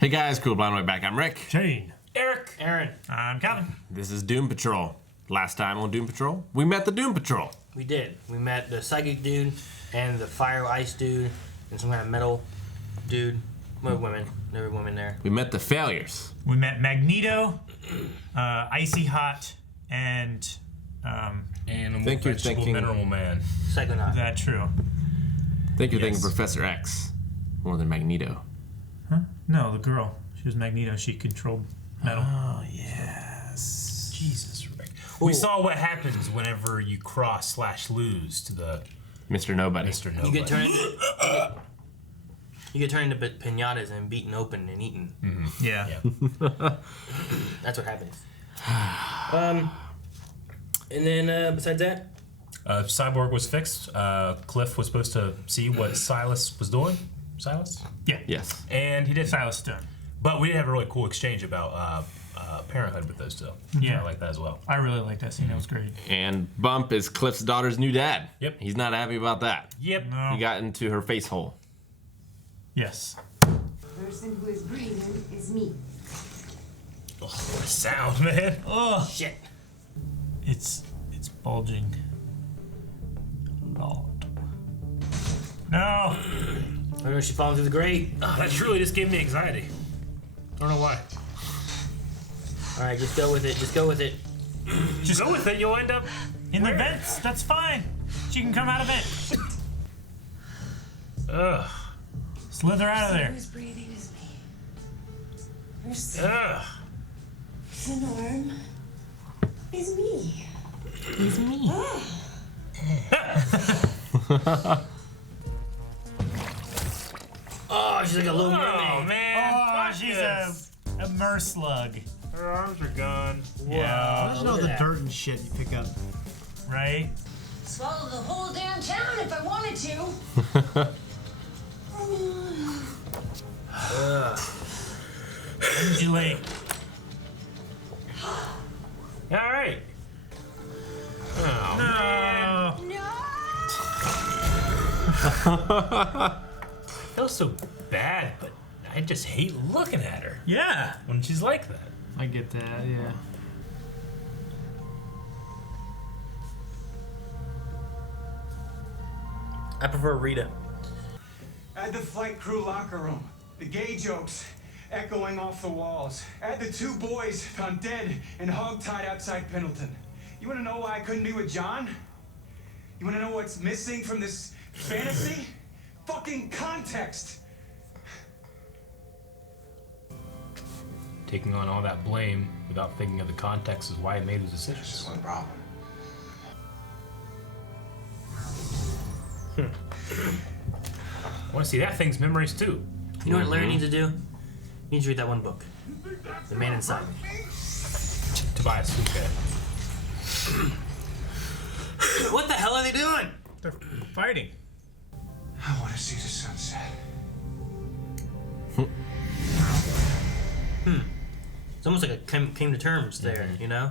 Hey guys, Cool Blind Way back. I'm Rick. Shane. Eric. Aaron. I'm Calvin. This is Doom Patrol. Last time on Doom Patrol, we met the Doom Patrol. We did. We met the psychic dude and the fire ice dude and some kind of metal dude. Well, women. There were women there. We met the failures. We met Magneto, Icy Hot, and Animal, Think you're vegetable, thinking- mineral man. Psychonaut. that true. I think you're Yes. thinking Professor X more than Magneto. Huh? No, the girl. She was Magneto. She controlled metal. Oh, yes. Jesus, Rick. We saw what happens whenever you cross/lose to the Mr. Nobody. Mr. You Nobody. get turned into pinatas and beaten open and eaten. Yeah. That's what happens. And then besides that, Cyborg was fixed. Cliff was supposed to see what Silas was doing. Silas? Yeah. Yes. And he did. Silas Stone. But we did have a really cool exchange about parenthood with those two. Yeah. I like that as well. I really like that scene. It was great. And Bump is Cliff's daughter's new dad. Yep. He's not happy about that. Yep. No. He got into her face hole. Yes. The person who is breathing is me. Oh, what a sound, man. Oh, shit. it's bulging. Lord. No. I know she falling through the grate. Oh, that truly just gave me anxiety. I don't know why. All right, just go with it. Just go with it. Just Go with it, you'll end up in the vents. That's fine. She can come out of it. Ugh. Slither out of there. Who's breathing is me. Who's Ugh. the norm is me. It's me. Oh, she's like a little Oh, mermaid. man. Oh, Fuck she's this. a merslug. Her arms are gone. Yeah. There's no look the at that. dirt and shit you pick up. Right? Swallow the whole damn town if I wanted to. Undulate. All right. Oh, man. No. I feel so bad, but I just hate looking at her Yeah. when she's like that. I get that, yeah. I prefer Rita. Add the flight crew locker room, the gay jokes echoing off the walls. Add the two boys found dead and hogtied outside Pendleton. You wanna know why I couldn't be with John? You wanna know what's missing from this fantasy? Fucking context! Taking on all that blame without thinking of the context is why he made his decisions. One problem. I want to see that thing's memories too. You know what Larry needs to do? He needs to read that one book. The Man Inside. Tobias, okay. What the hell are they doing? They're fighting. I wanna see the sunset. It's almost like a came to terms there, you know?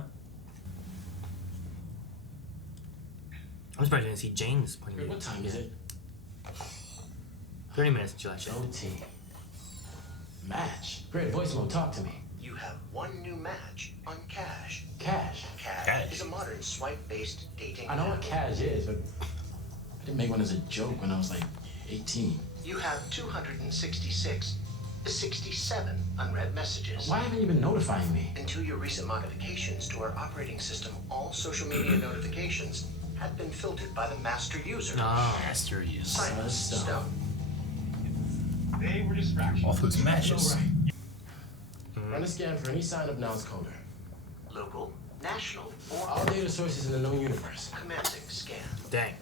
I'm surprised I didn't see James point of view. What time is it? 30 minutes until that shit. OT. Match. Great voicemail, talk to me. You have one new match on Cash. Cash. Cash is a modern swipe-based dating I know what app. cash is, but I didn't make one as a joke when I was like 18. You have 267 unread messages. Why haven't you been notifying me? Until your recent modifications to our operating system, all social media notifications had been filtered by the master user. Master use. Simon Stone. They were distractions. All those matches. Run a scan for any sign of Now's coder. Local, national, or All data sources in the known universe. commencing scan. Dang.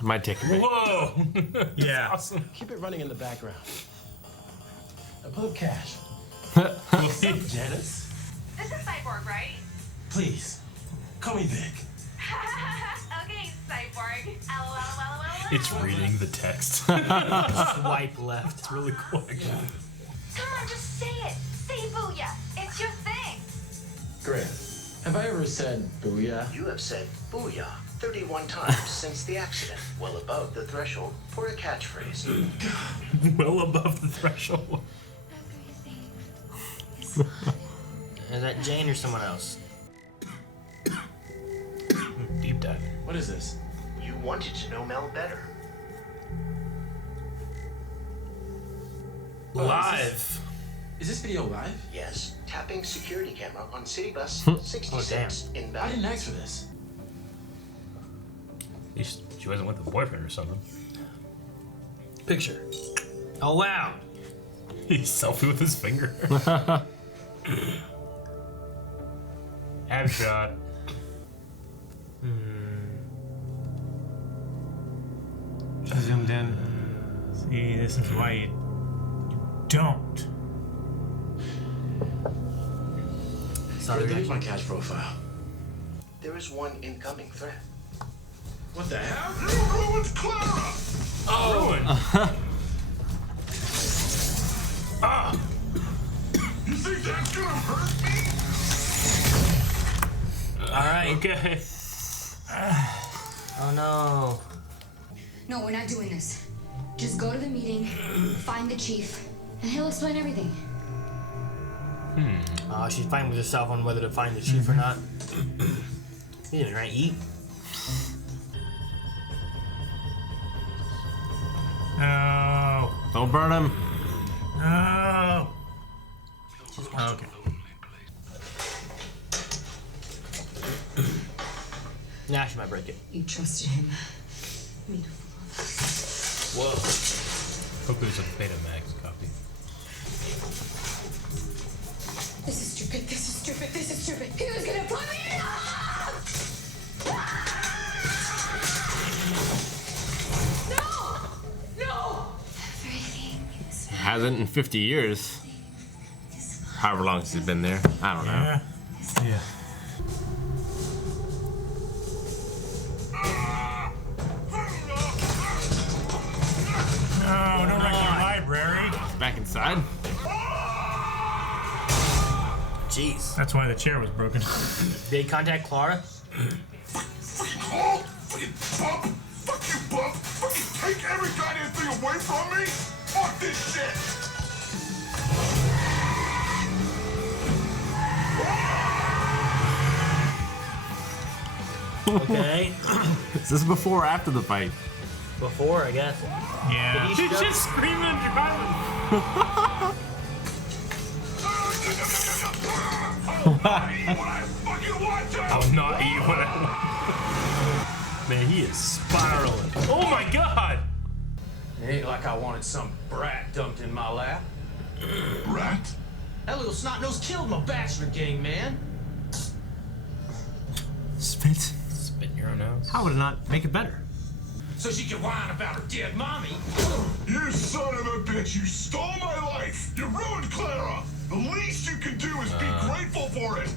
Might take a minute. Whoa! Yeah. Awesome. Keep it running in the background. Now pull up Cash. Janice? This is Cyborg, right? Please. Call me Vic. Okay, Cyborg. LOL. It's reading the text. Swipe left. It's really quick. Come on, just say it. Say booyah. It's your thing. Great. Have I ever said booyah? You have said booyah 31 times since the accident, well above the threshold for a catchphrase. Well above the threshold. That's what you think. Is that Jane or someone else? Deep dive. What is this? You wanted to know Mel better. Live. Is this video live? Yes, tapping security camera on City Bus Oh, 66 I inbound. didn't ask for this. At least she wasn't with a boyfriend or something. Picture. Oh wow. He selfie with his finger. Ab shot. She zoomed in. See, this is why you don't. Sorry. There's my cash profile. There is one incoming threat. What the hell? You ruined Clara! Oh! You think that's gonna hurt me? All right. Okay. Oh no. No, we're not doing this. Just go to the meeting, find the chief, and he'll explain everything. She's fighting with herself on whether to find the chief or not. You didn't right? Eat. No. Don't burn him. No. Okay. Nah, she might break it. You trusted him. Whoa. Hope there's a Betamax copy. This is stupid. This is stupid. This is stupid. He was gonna put me in a No! No! Everything is Hasn't in 50 years. However long she's been there. I don't know. Yeah. Yeah. No, don't wreck your library. Back inside. Jeez. That's why the chair was broken. Did they contact Clara? Fucking Hulk! Fucking bump! Fuck you, bump! Fucking take every goddamn thing away from me! Fuck this shit! Okay. Is this before or after the fight? Before, I guess. Yeah. Did he shove- Just screaming and driving. I'll not eat what I want. Man, he is spiraling. Oh my god! It ain't like I wanted some brat dumped in my lap. Rat? That little snot-nose killed my bachelor gang, man. Spit. Spit in your own nose. How would it not make it better? So she could whine about her dead mommy. You son of a bitch, you stole my life! You ruined Clara! The least you can do is be grateful for it!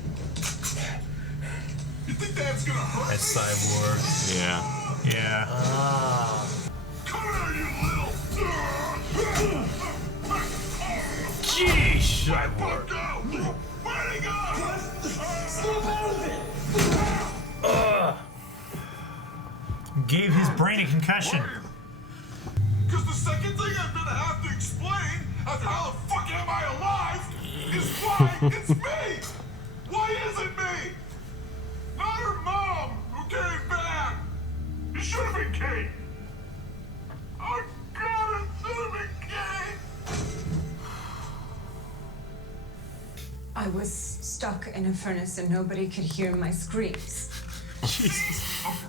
You think that's gonna hurt That's me? Cyborg. Yeah. Yeah. Come here, you little... Jeez, Where'd Cyborg. go? Where'd he go? Snap out of it! Gave his brain a concussion. Because the second thing I'm gonna have to explain after how the fuck am I alive is why it's me! Why is it me? Not her mom who came back! It should have been Kate! Oh god, it should have been Kate! I was stuck in a furnace and nobody could hear my screams. A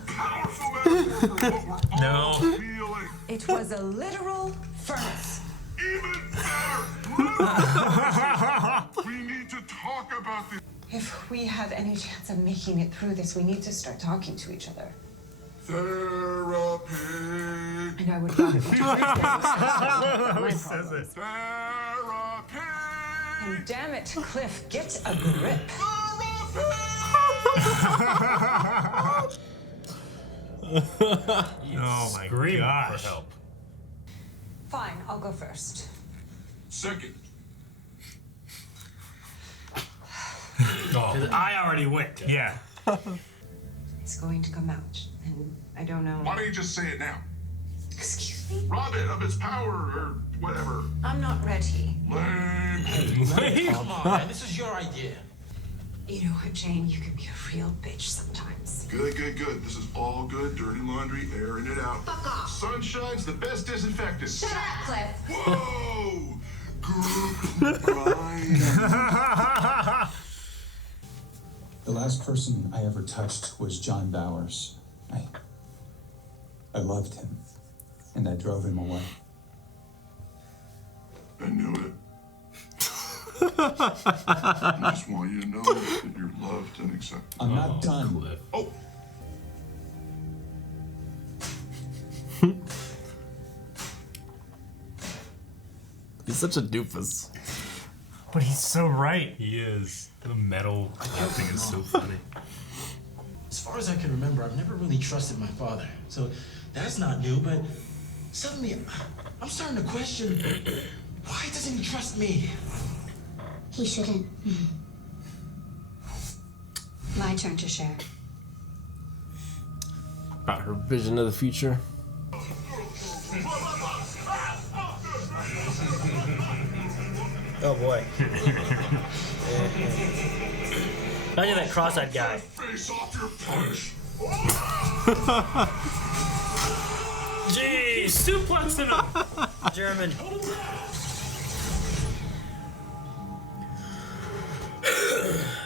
powerful metaphor for what we're all feeling. It was a literal furnace. Even better! Literal. We need to talk about this. If we have any chance of making it through this, we need to start talking to each other. Therapy. And I would rather be my says problem. it? Therapy. And damn it, Cliff, get a grip. Oh my Screaming gosh. for help. Fine, I'll go first. Second. Oh. I already went. Yeah. It's going to come out, and I don't know. Why don't you just say it now? Excuse me? Rob it of its power or whatever. I'm not ready. Lame. Come on, man. This is your idea. You know what, Jane? You can be a real bitch sometimes. Good. This is all good. Dirty laundry, airing it out. Fuck off. Sunshine's the best disinfectant. Shut up, Cliff. Whoa! Group grind. The last person I ever touched was John Bowers. I loved him, and I drove him away. I knew it. I just want you to know that you're loved and accepted. I'm not done. Cliff. Oh! He's such a doofus. But he's so right. He is. The metal thing is so funny. As far as I can remember, I've never really trusted my father. So that's not new, but suddenly I'm starting to question, why doesn't he trust me? He shouldn't. My turn to share. About her vision of the future. Oh boy. Look at that cross-eyed guy. Face off your punch. Jeez, Suplexing him. German.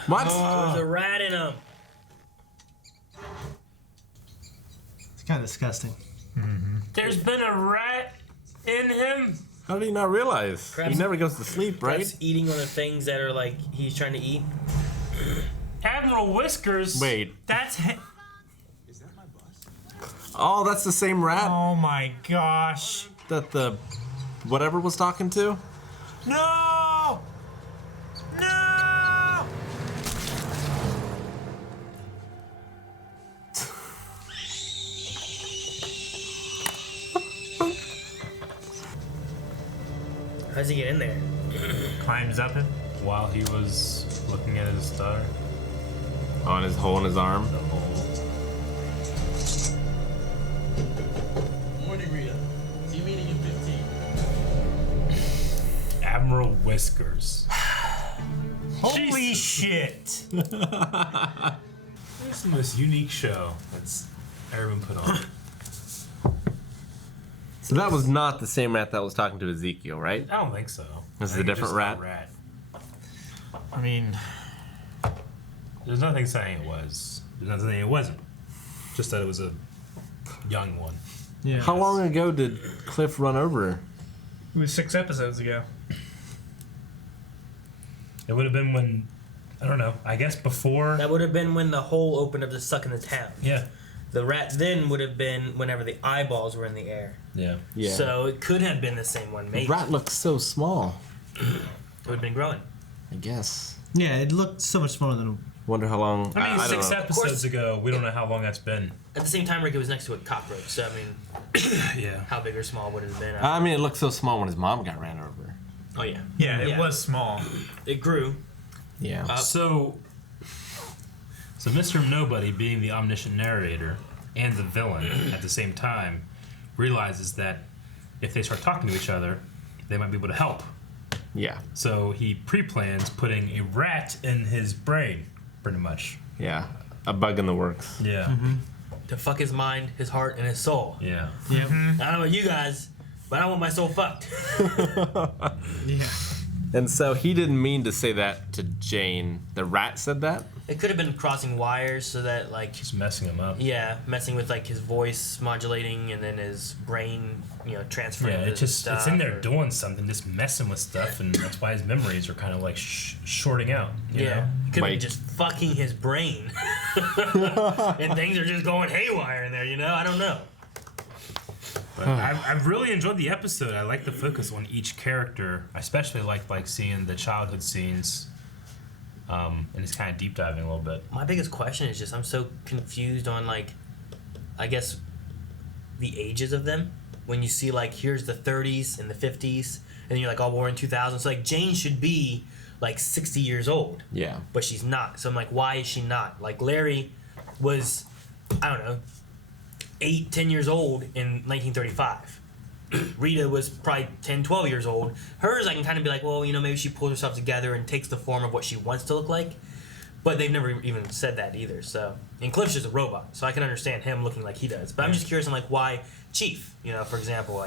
What? There's a rat in him. It's kind of disgusting. There's been a rat in him. How did he not realize? Perhaps- he never goes to sleep, right? Perhaps eating one of the things that are like he's trying to eat. Admiral Whiskers. Wait. That's Oh, that's the same rat Oh my gosh. that the whatever was talking to? No! No! How's he get in there? Climbs up him. while he was looking at his star. On his hole in his arm. The hole. Morning, Rita. See you meeting in 15. Admiral Whiskers. Holy shit! It's the most unique show that's ever been put on. So that was not the same rat that was talking to Ezekiel, right? I don't think so. This is I a think it's different just rat? I mean, there's nothing saying it was. There's nothing saying it wasn't. Just that it was a young one. yeah. How long ago did Cliff run over? It was 6 episodes ago. It would have been when, I don't know, I guess before. That would have been when the hole opened up to suck in the town. Yeah. The rat then would have been whenever the eyeballs were in the air. Yeah. Yeah. So it could have been the same one, The maybe. rat looks so small. It would have been growing. I guess. Yeah, it looked so much smaller than. Wonder how long. I mean, I don't 6 know. episodes ago, we don't know how long that's been. At the same time, Rick, it was next to a cockroach. So, I mean, Yeah. how big or small would it have been? I mean, it looked so small when his mom got ran over. Oh, yeah. Yeah, it Yeah. was small. It grew. Yeah. So Mr. Nobody, being the omniscient narrator and the villain at the same time, realizes that if they start talking to each other, they might be able to help. Yeah. So he pre-plans putting a rat in his brain, pretty much. Yeah. A bug in the works. Yeah. To fuck his mind, his heart, and his soul. Yeah. Yep. I don't know about you guys, but I want my soul fucked. Yeah. And so he didn't mean to say that to Jane. The rat said that? It could have been crossing wires so that, like, Just messing him up. yeah, messing with, like, his voice modulating and then his brain, transferring. Yeah, to it's just stuff it's in there or- doing something, just messing with stuff, and that's why his memories are kind of like shorting out. You Yeah, know? it could be Like- just fucking his brain, and things are just going haywire in there. I don't know. But I've really enjoyed the episode. I like the focus on each character. I especially like seeing the childhood scenes, and just kind of deep diving a little bit. My biggest question is just I'm so confused on I guess the ages of them. When you see here's the 30s and the 50s, and then you're like, oh, we're in 2000. So Jane should be 60 years old. Yeah. But she's not. So I'm like, why is she not? Larry was, I don't know, 8-10 years old in 1935. Rita was probably 10, 12 years old. Hers, I can kind of be like, well, maybe she pulls herself together and takes the form of what she wants to look like. But they've never even said that either. So, and Cliff's just a robot, so I can understand him looking like he does. But I'm just curious on why Chief, for example,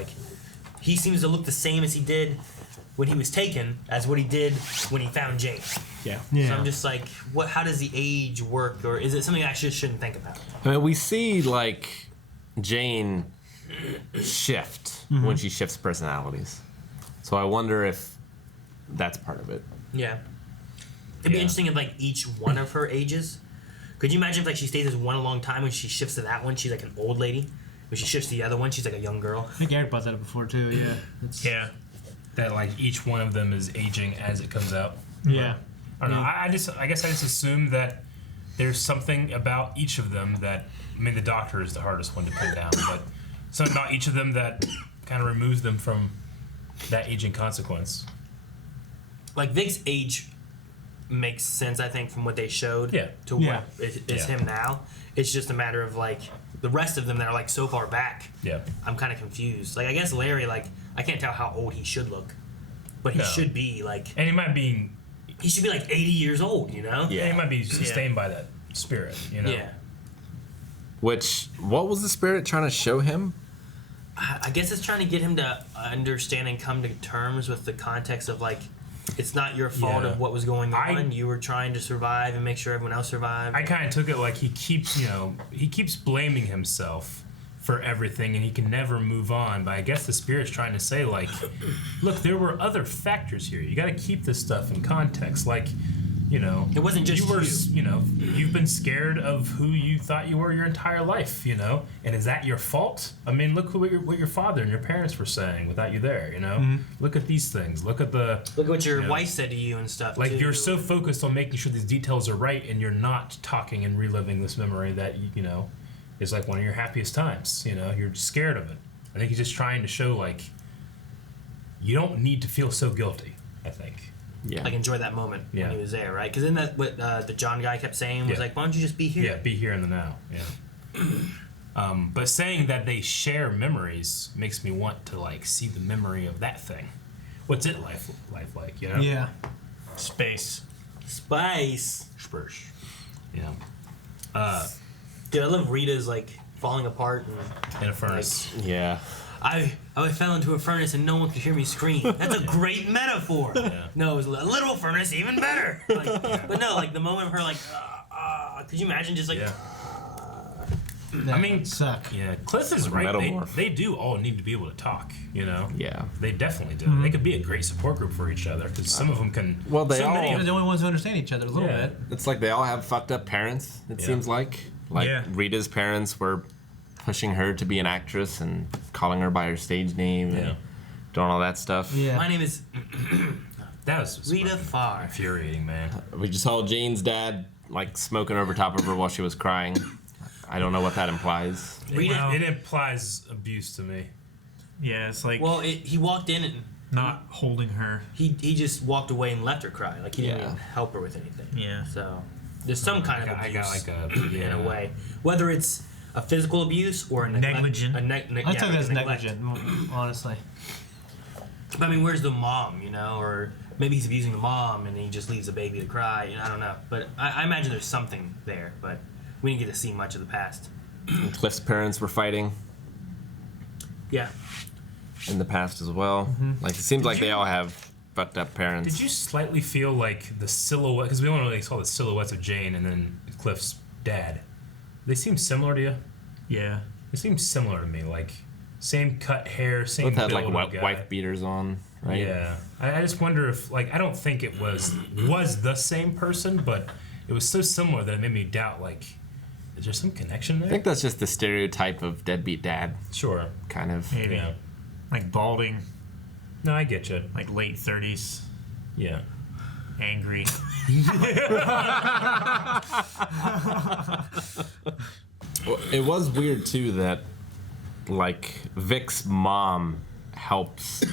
he seems to look the same as he did when he was taken as what he did when he found Jane. Yeah. So I'm just like, how does the age work, or is it something I actually shouldn't think about? I mean, we see Jane shift when she shifts personalities. So I wonder if that's part of it. Yeah. It'd be interesting if each one of her ages. Could you imagine if she stays as one a long time, when she shifts to that one, she's an old lady. When she shifts to the other one, she's a young girl. I think Eric brought that up before too. Yeah. Yeah. That each one of them is aging as it comes out. Yeah. I don't know. I guess I just assume that there's something about each of them that, the doctor is the hardest one to pin down, but something about each of them that kind of removes them from that aging consequence. Vic's age makes sense, I think, from what they showed to what is him now. It's just a matter of the rest of them that are so far back. Yeah. I'm kind of confused. I guess Larry, I can't tell how old he should look, but he should be and he might be. He should be 80 years old, Yeah, he might be sustained by that spirit, Yeah. What was the spirit trying to show him? I guess it's trying to get him to understand and come to terms with the context of it's not your fault of what was going on. You were trying to survive and make sure everyone else survived. I kind of took it he keeps blaming himself for everything, and he can never move on. But I guess the spirit's trying to say, look, there were other factors here. You got to keep this stuff in context. It wasn't just you've been scared of who you thought you were your entire life, and is that your fault? Look what your father and your parents were saying without you there, Look at these things. Look at what your wife said to you and stuff. Too. You're so focused on making sure these details are right, and you're not talking and reliving this memory that is one of your happiest times. You're scared of it. I think he's just trying to show you don't need to feel so guilty. I think. Yeah. Enjoy that moment when he was there, right? Because then that what the John guy kept saying was why don't you just be here? Yeah, be here in the now. Yeah. But saying that they share memories makes me want to see the memory of that thing. What's it life like? Yeah. Space. Spursh. Yeah. Dude, I love Rita's falling apart in a furnace. Yeah. I fell into a furnace and no one could hear me scream. That's a great metaphor. Yeah. No, it was a literal furnace, even better. But no, the moment of her could you imagine just suck. Yeah, Cliff is right. They do all need to be able to talk, Yeah. They definitely do. They could be a great support group for each other, because some of them can. Well, They're the only ones who understand each other a little bit. It's they all have fucked up parents, it seems like. Rita's parents were pushing her to be an actress and calling her by her stage name and doing all that stuff. Yeah. My name is that was Rita Farr. Infuriating, man. We just saw Jane's dad smoking over top of her while she was crying. I don't know what that implies. It implies abuse to me. Yeah, it's he walked in and not holding her. He just walked away and left her cry. He didn't even help her with anything. Yeah. So there's some kind of abuse I got in a way, whether it's a physical abuse or a negligent. I took it as negligent, honestly. But where's the mom? Or maybe he's abusing the mom and he just leaves the baby to cry. I don't know. But I imagine there's something there. But we didn't get to see much of the past. And Cliff's parents were fighting. Yeah. In the past as well. Mm-hmm. It seems they all have fucked up parents. Did you slightly feel the silhouette? Because we only really saw the silhouettes of Jane and then Cliff's dad. They seem similar to you? Yeah. They seem similar to me. Same cut hair, same both had build wife beaters on, right? Yeah. I just wonder if I don't think it was the same person, but it was so similar that it made me doubt is there some connection there? I think that's just the stereotype of deadbeat dad. Sure. Kind of. Maybe. Yeah. Balding. No, I get you. Late 30s. Yeah. Angry. Well, it was weird too that Vic's mom helps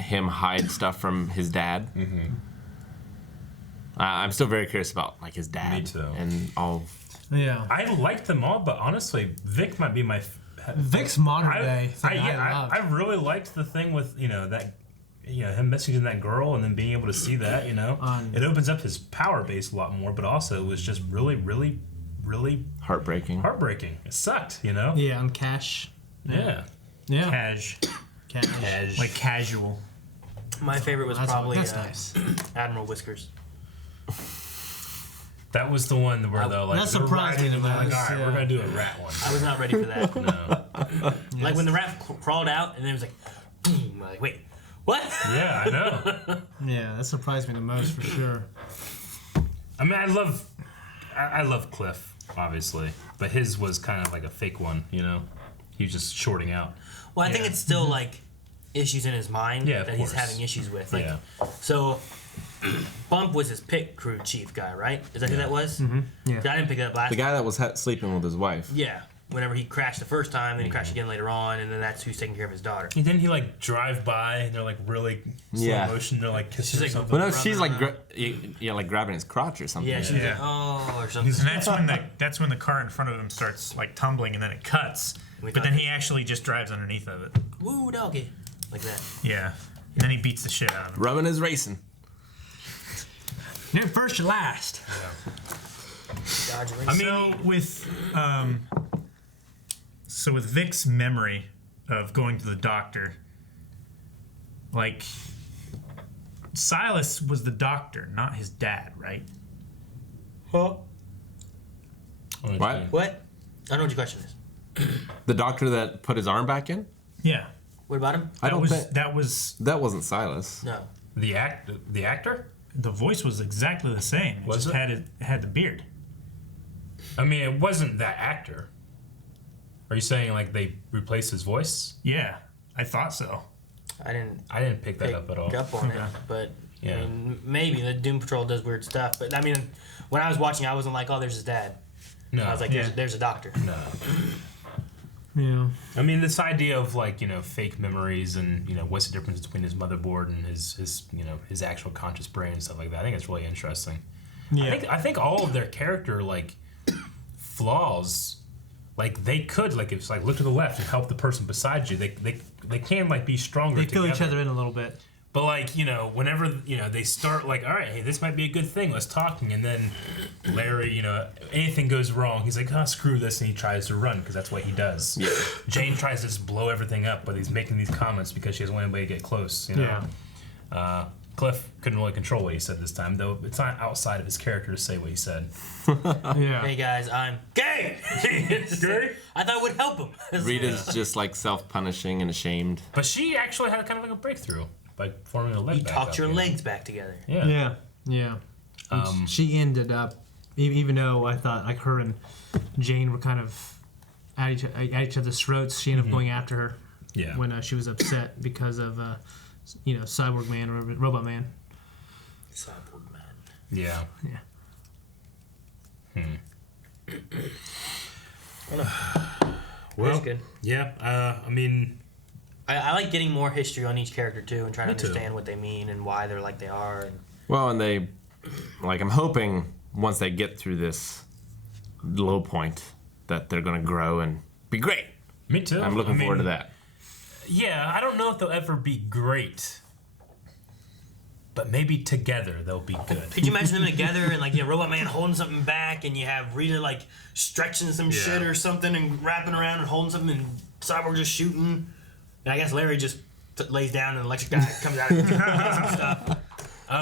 him hide stuff from his dad. Mm-hmm. I'm still very curious about his dad. Me too. And all. Yeah. I like them all, but honestly, Vic might be my Vic's modern day thing I really liked the thing with that. Him messaging that girl and then being able to see that, it opens up his power base a lot more, but also it was just really, really, really heartbreaking. It sucked, Yeah, on Cash. Yeah. Cash. Cash. Like casual. My favorite was probably that's nice. Admiral Whiskers. That was the one where though, like, that surprised me the most. Like, all right, we're gonna do a rat one. I was not ready for that. No. Like when the rat crawled out and then it was like, boom. I'm like, wait, what? Yeah, I know. Yeah, that surprised me the most for sure. I mean, I love Cliff, obviously, but his was kind of like a fake one, He was just shorting out. Well, I think it's still like issues in his mind that he's course. having issues with. Like, so Bump was his pit crew chief guy, right? Is that who that was? Mm-hmm. Yeah. I didn't pick it up last. The guy that was sleeping with his wife. Yeah. Whenever he crashed the first time, then he crashed again later on, and then that's who's taking care of his daughter. And then he like drive by, and they're like really slow motion. They're like kissing or something. Well, no, she's like like grabbing his crotch or something. Yeah, she's like, oh, or something. And that's when the car in front of him starts like tumbling, and then it cuts. But then he actually just drives underneath of it. Woo, doggy, like that. Yeah, and then he beats the shit out of him. Rubbing is racing. You're first, you're last. I mean, so with Vic's memory of going to the doctor, like Silas was the doctor, not his dad, right? Huh? What? What? I don't know what your question is. The doctor that put his arm back in? Yeah. What about him? That wasn't Silas. No. The actor? The voice was exactly the same. Was it? Had the beard. I mean, it wasn't that actor. Are you saying like they replaced his voice? Yeah, I thought so. I didn't pick that up at all. Up on it, but I mean, maybe the Doom Patrol does weird stuff. But I mean, when I was watching, I wasn't like, "Oh, there's his dad." No, I was like, "There's a doctor." No. Yeah. I mean, this idea of like fake memories and what's the difference between his motherboard and his actual conscious brain and stuff like that. I think it's really interesting. Yeah. I think all of their character like flaws. Like they could, like if it's like look to the left and help the person beside you. They can like be stronger. They fill together. each other in a little bit. But like whenever they start like, all right, hey, this might be a good thing. Let's talking, and then Larry, anything goes wrong, he's like, oh, screw this, and he tries to run because that's what he does. Yeah. Jane tries to just blow everything up, but he's making these comments because she doesn't want anybody to get close. Yeah. Cliff couldn't really control what he said this time, though. It's not outside of his character to say what he said. Yeah. Hey guys, I'm gay. Gay? I thought it would help him. Rita's just like self-punishing and ashamed. But she actually had kind of like a breakthrough by forming a leg. You back talked up, your legs back together. Yeah. Yeah. She ended up, even though I thought like her and Jane were kind of at each other's throats, she ended up going after her. Yeah. When she was upset because of Cyborg Man or Robot Man. Cyborg Man. Yeah. Yeah. Well, That's good. Yeah. I mean, I like getting more history on each character too, and trying to understand what they mean and why they're like they are. And Well, and they, like, I'm hoping once they get through this low point that they're gonna grow and be great. Me too. I'm looking forward to that. Yeah, I don't know if they'll ever be great, but maybe together they'll be good. Could you imagine them together and like Robot Man holding something back, and you have Rita like stretching some shit or something and wrapping around and holding something, and Cyborg just shooting, and I guess Larry just lays down and an electric guy comes out and does some stuff.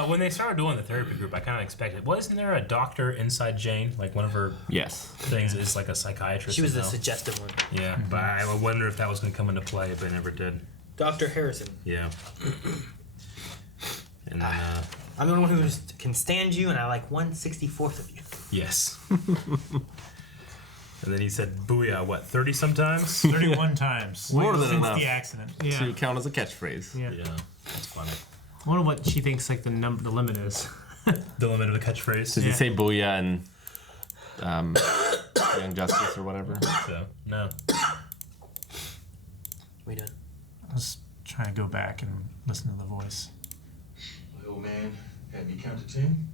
When they started doing the therapy group, I kind of expected. Wasn't there a doctor inside Jane? Like one of her things is like a psychiatrist. She was the suggestive one. Yeah, but I wonder if that was going to come into play, but it never did. Dr. Harrison. Yeah. And then, I'm the only one who can stand you, and I like 1/64th of you. Yes. And then he said, "Booyah!" What, 30 sometimes? 31 times. More than since enough. the accident. To count as a catchphrase. Yeah. That's funny. I wonder what she thinks like the limit is. The limit of the catchphrase. Did he say booyah and Young Justice or whatever? So, no. We done? I was trying to go back and listen to the voice. My old man had me count to 10.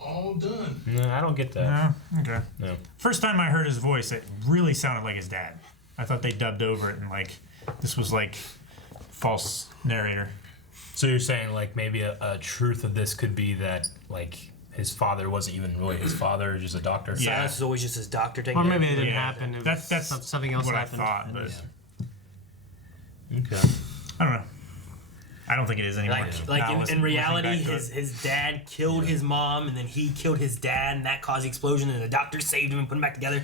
All done. No, I don't get that. No? Okay. No. First time I heard his voice, it really sounded like his dad. I thought they dubbed over it and like this was like false narrator. So you're saying like maybe a truth of this could be that like his father wasn't even really his father, just a doctor. Yeah, Silas was always just his doctor taking. Or maybe it didn't happen. That's something else what happened. I thought, but okay. I don't know. I don't think it is anymore. Like in reality, his dad killed his mom, and then he killed his dad, and that caused the explosion, and the doctor saved him and put him back together.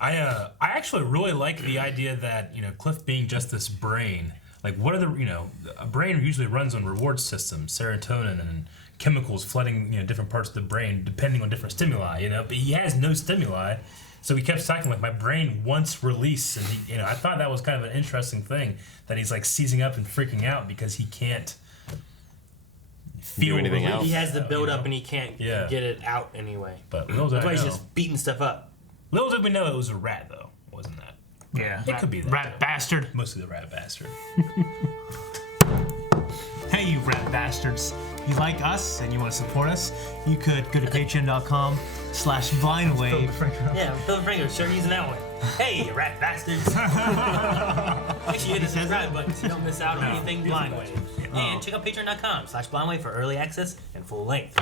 I actually really like the idea that Cliff being just this brain. Like, what are the a brain usually runs on reward systems, serotonin and chemicals flooding different parts of the brain depending on different stimuli. But he has no stimuli, so he kept talking like my brain wants release, and I thought that was kind of an interesting thing that he's like seizing up and freaking out because he can't feel anything else. He has the build up and he can't get it out anyway. But that's why he's just beating stuff up. Little did we know it was a rat, though, wasn't that? Yeah. It could be that. Rat bastard. Mostly the rat bastard. Hey, you rat bastards. You like us and you want to support us, you could go to patreon.com/blindwave. Yeah, Phil Franco, sure using that one. Hey, you rat bastards. Make sure you hit the subscribe button so you don't miss out on anything Blindwave. And check out patreon.com/blindwave for early access and full length.